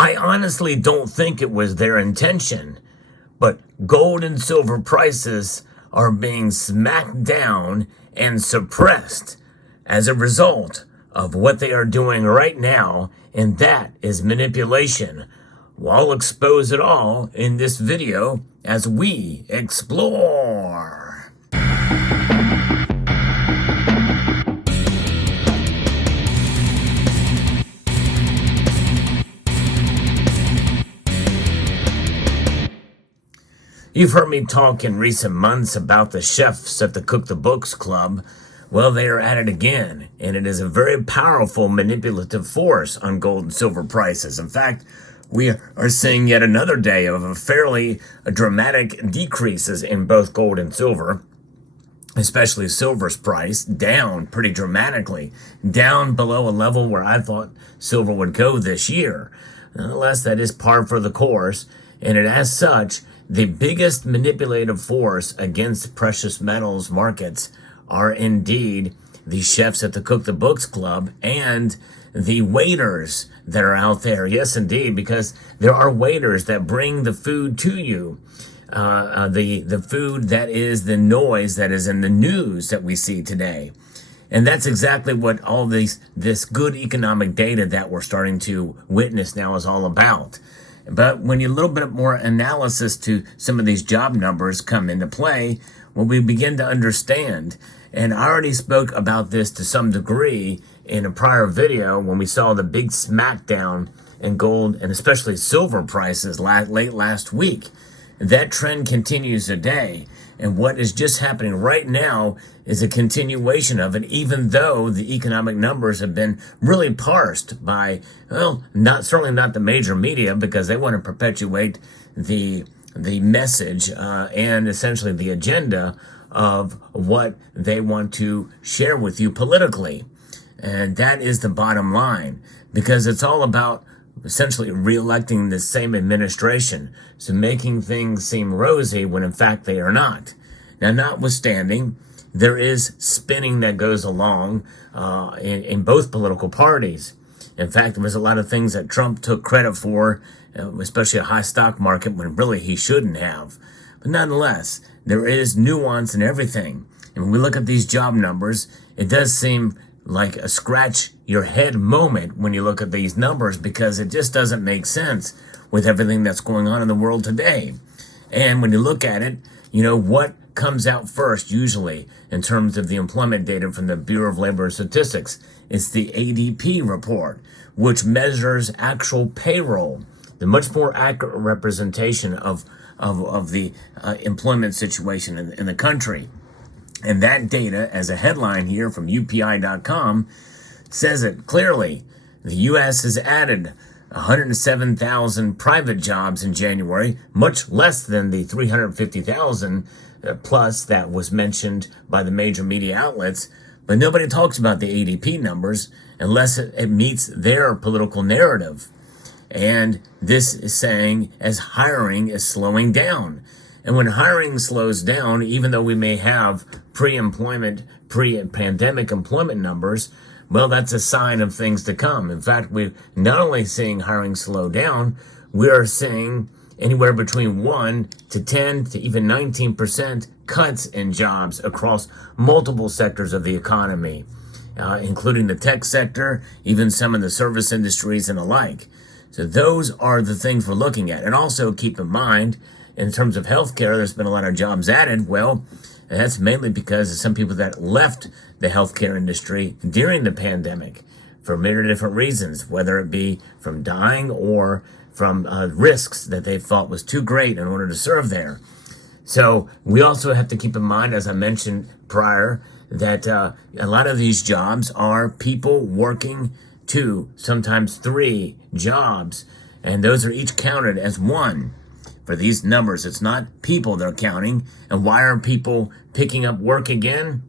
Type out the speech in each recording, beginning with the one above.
I honestly don't think it was their intention, but gold and silver prices are being smacked down and suppressed as a result of what they are doing right now, and that is manipulation. Well, I'll expose it all in this video as we explore. You've heard me talk in recent months about the chefs at the Cook the Books Club. Well, they are at it again, and it is a very powerful manipulative force on gold and silver prices. In fact, we are seeing yet another day of a fairly dramatic decreases in both gold and silver, especially silver's price, down pretty dramatically, down below a level where I thought silver would go this year. Nonetheless, that is par for the course, and it, as such, the biggest manipulative force against precious metals markets are indeed the chefs at the Cook the Books Club and the waiters that are out there. Yes, indeed, because there are waiters that bring the food to you. The food that is the noise that is in the news that we see today. And that's exactly what all this good economic data that we're starting to witness now is all about. But when a little bit more analysis to some of these job numbers come into play, well, we begin to understand. And I already spoke about this to some degree in a prior video when we saw the big smackdown in gold and especially silver prices late last week. That trend continues today. And what is just happening right now is a continuation of it, even though the economic numbers have been really parsed by, well, certainly not the major media, because they want to perpetuate the message and essentially the agenda of what they want to share with you politically. And that is the bottom line, because it's all about essentially re-electing the same administration, so making things seem rosy when in fact they are not. Now, notwithstanding, there is spinning that goes along in both political parties. In fact, there was a lot of things that Trump took credit for, especially a high stock market, when really he shouldn't have. But nonetheless, there is nuance in everything. And when we look at these job numbers, it does seem like a scratch your head moment when you look at these numbers, because it just doesn't make sense with everything that's going on in the world today. And when you look at it, you know, what comes out first usually in terms of the employment data from the Bureau of Labor Statistics? It's the ADP report, which measures actual payroll, the much more accurate representation of the employment situation in the country. And that data, as a headline here from UPI.com, says it clearly. The U.S. has added 107,000 private jobs in January, much less than the 350,000 plus that was mentioned by the major media outlets. But nobody talks about the ADP numbers unless it meets their political narrative. And this is saying as hiring is slowing down. And when hiring slows down, even though we may have pre-pandemic employment numbers, well, that's a sign of things to come. In fact, we're not only seeing hiring slow down, we are seeing anywhere between 1 to 10 to even 19% cuts in jobs across multiple sectors of the economy, including the tech sector, even some of the service industries and the like. So those are the things we're looking at. And also keep in mind, in terms of healthcare, there's been a lot of jobs added. Well, that's mainly because of some people that left the healthcare industry during the pandemic for many different reasons, whether it be from dying or from risks that they thought was too great in order to serve there. So we also have to keep in mind, as I mentioned prior, that a lot of these jobs are people working 2, sometimes 3 jobs, and those are each counted as one. For these numbers, it's not people they're counting. And why are people picking up work again?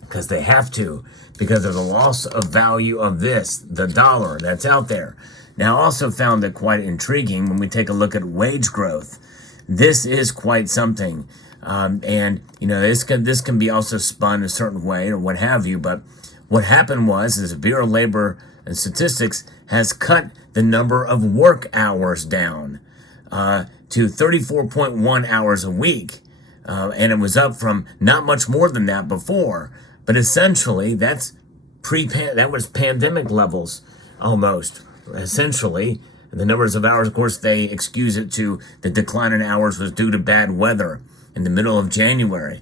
Because they have to, because of the loss of value of the dollar that's out there. Now, I also found it quite intriguing when we take a look at wage growth. This is quite something. And, you know, this can be also spun a certain way or what have you. But what happened is the Bureau of Labor and Statistics has cut the number of work hours down to 34.1 hours a week. And it was up from not much more than that before. But essentially, that was pandemic levels almost. Essentially, the numbers of hours, of course, they excuse it to the decline in hours was due to bad weather in the middle of January.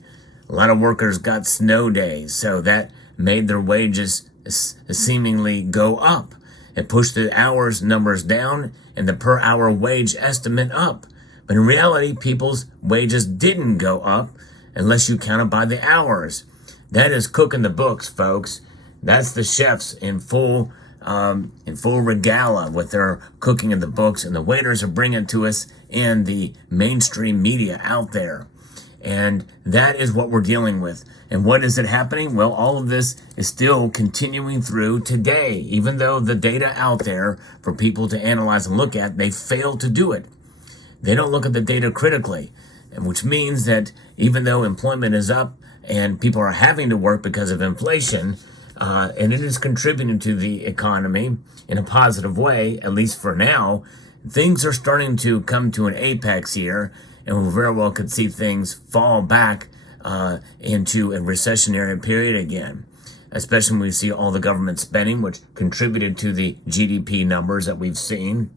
A lot of workers got snow days, so that made their wages seemingly go up. It pushed the hours numbers down and the per hour wage estimate up. But in reality, people's wages didn't go up unless you count it by the hours. That is cooking the books, folks. That's the chefs in full regalia with their cooking in the books, and the waiters are bringing it to us in the mainstream media out there. And that is what we're dealing with. And what is it happening? Well, all of this is still continuing through today. Even though the data out there for people to analyze and look at, they fail to do it. They don't look at the data critically, which means that even though employment is up and people are having to work because of inflation, and it is contributing to the economy in a positive way, at least for now, things are starting to come to an apex here, and we very well could see things fall back into a recessionary period again, especially when we see all the government spending, which contributed to the GDP numbers that we've seen.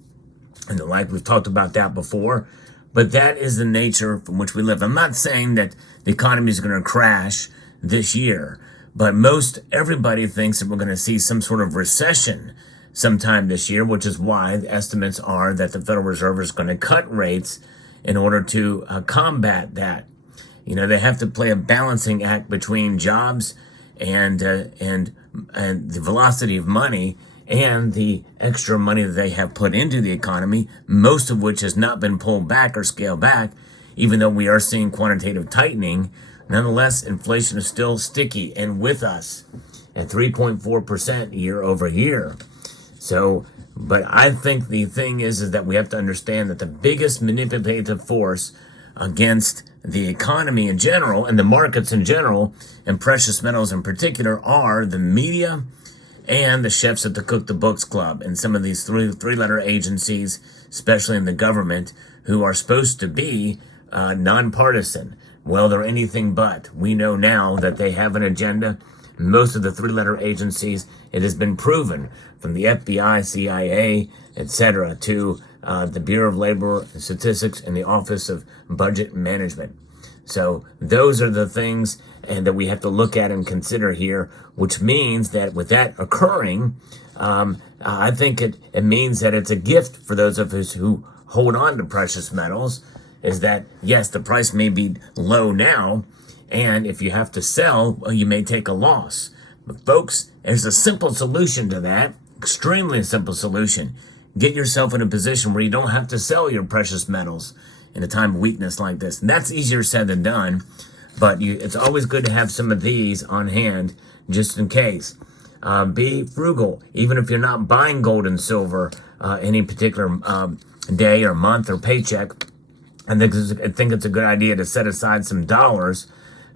And like we've talked about that before, but that is the nature from which we live. I'm not saying that the economy is going to crash this year, but most everybody thinks that we're going to see some sort of recession sometime this year, which is why the estimates are that the Federal Reserve is going to cut rates in order to combat that. You know, they have to play a balancing act between jobs and the velocity of money and the extra money that they have put into the economy, most of which has not been pulled back or scaled back, even though we are seeing quantitative tightening. Nonetheless, inflation is still sticky and with us at 3.4% year over year. So, but I think the thing is that we have to understand that the biggest manipulative force against the economy in general and the markets in general and precious metals in particular are the media and the chefs at the Cook the Books Club and some of these three-letter agencies, especially in the government, who are supposed to be nonpartisan. Well, they're anything but. We know now that they have an agenda. Most of the three-letter agencies, it has been proven, from the FBI, CIA, etc., to the Bureau of Labor and Statistics and the Office of Budget Management. So those are the things and that we have to look at and consider here, which means that with that occurring, I think it means that it's a gift for those of us who hold on to precious metals, is that, yes, the price may be low now, and if you have to sell, well, you may take a loss. But folks, there's a simple solution to that, extremely simple solution. Get yourself in a position where you don't have to sell your precious metals in a time of weakness like this. And that's easier said than done, but it's always good to have some of these on hand just in case. Be frugal, even if you're not buying gold and silver any particular day or month or paycheck. I think it's a good idea to set aside some dollars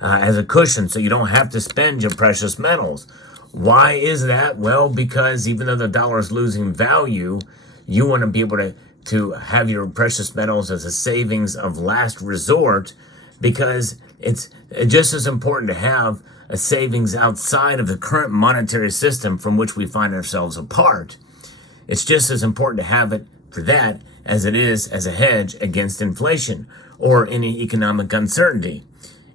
as a cushion so you don't have to spend your precious metals. Why is that? Well, because even though the dollar is losing value, you want to be able to have your precious metals as a savings of last resort, because it's just as important to have a savings outside of the current monetary system from which we find ourselves apart. It's just as important to have it for that as it is as a hedge against inflation or any economic uncertainty.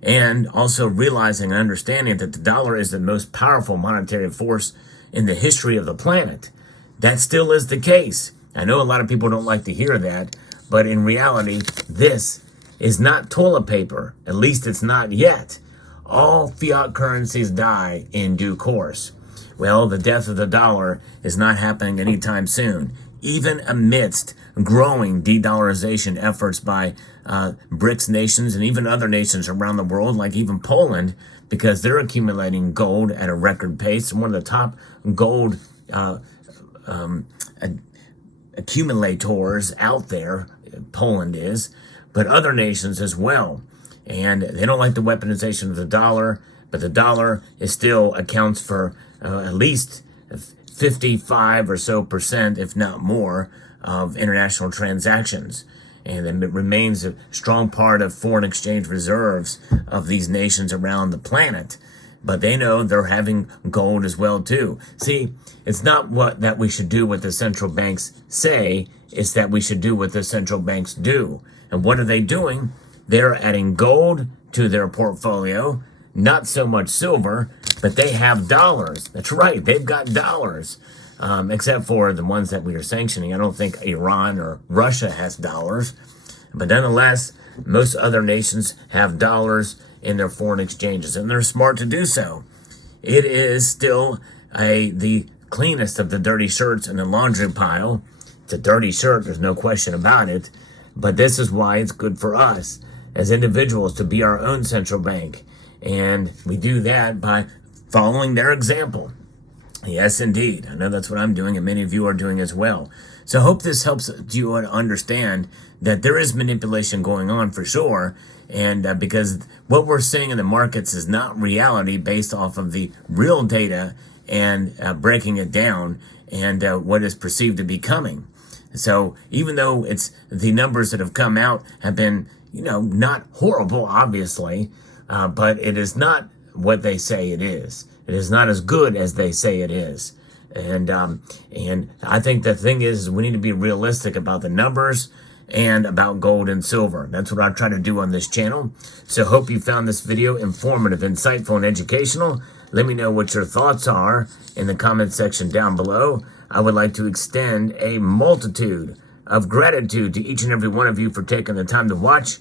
And also realizing and understanding that the dollar is the most powerful monetary force in the history of the planet. That still is the case. I know a lot of people don't like to hear that, but in reality, this is not toilet paper. At least it's not yet. All fiat currencies die in due course. Well, the death of the dollar is not happening anytime soon, even amidst growing de-dollarization efforts by BRICS nations and even other nations around the world, like even Poland, because they're accumulating gold at a record pace. One of the top gold accumulators out there, Poland is, but other nations as well. And they don't like the weaponization of the dollar, but the dollar is still accounts for at least 55 or so percent, if not more, of international transactions. And it remains a strong part of foreign exchange reserves of these nations around the planet. But they know they're having gold as well, too. See, it's not that we should do what the central banks say. It's that we should do what the central banks do. And what are they doing? They're adding gold to their portfolio, not so much silver, but they have dollars. That's right, they've got dollars. Except for the ones that we are sanctioning. I don't think Iran or Russia has dollars. But nonetheless, most other nations have dollars in their foreign exchanges, and they're smart to do so. It is still the cleanest of the dirty shirts in the laundry pile. It's a dirty shirt, there's no question about it. But this is why it's good for us as individuals to be our own central bank. And we do that by following their example. Yes, indeed. I know that's what I'm doing, and many of you are doing as well. So I hope this helps you understand that there is manipulation going on for sure, and because what we're seeing in the markets is not reality based off of the real data and breaking it down and what is perceived to be coming. So even though it's the numbers that have come out have been, not horrible, obviously, but it is not what they say it is. It is not as good as they say it is. And I think the thing is we need to be realistic about the numbers and about gold and silver. That's what I try to do on this channel. So hope you found this video informative, insightful, and educational. Let me know what your thoughts are in the comment section down below. I would like to extend a multitude of gratitude to each and every one of you for taking the time to watch,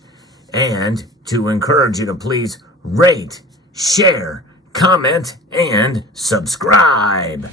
and to encourage you to please rate, share, comment, and subscribe.